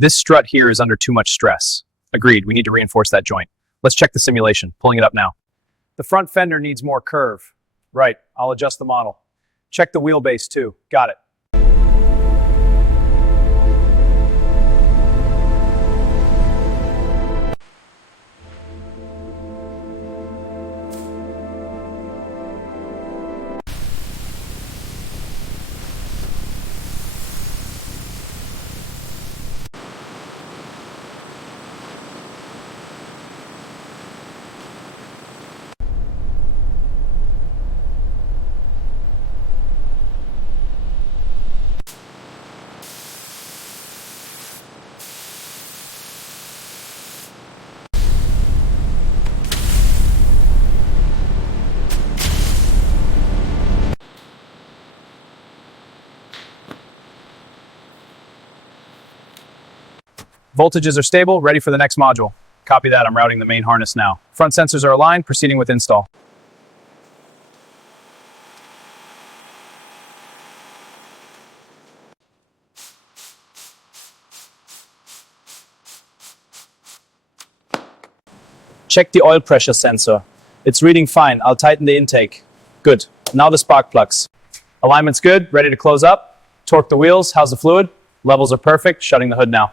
This strut here is under too much stress. Agreed, we need to reinforce that joint. Let's check the simulation. Pulling it up now. The front fender needs more curve. Right, I'll adjust the model. Check the wheelbase too. Got it. Voltages are stable, ready for the next module. Copy that, I'm routing the main harness now. Front sensors are aligned, proceeding with install. Check the oil pressure sensor. It's reading fine, I'll tighten the intake. Good, now the spark plugs. Alignment's good, ready to close up. Torque the wheels, how's the fluid? Levels are perfect, shutting the hood now.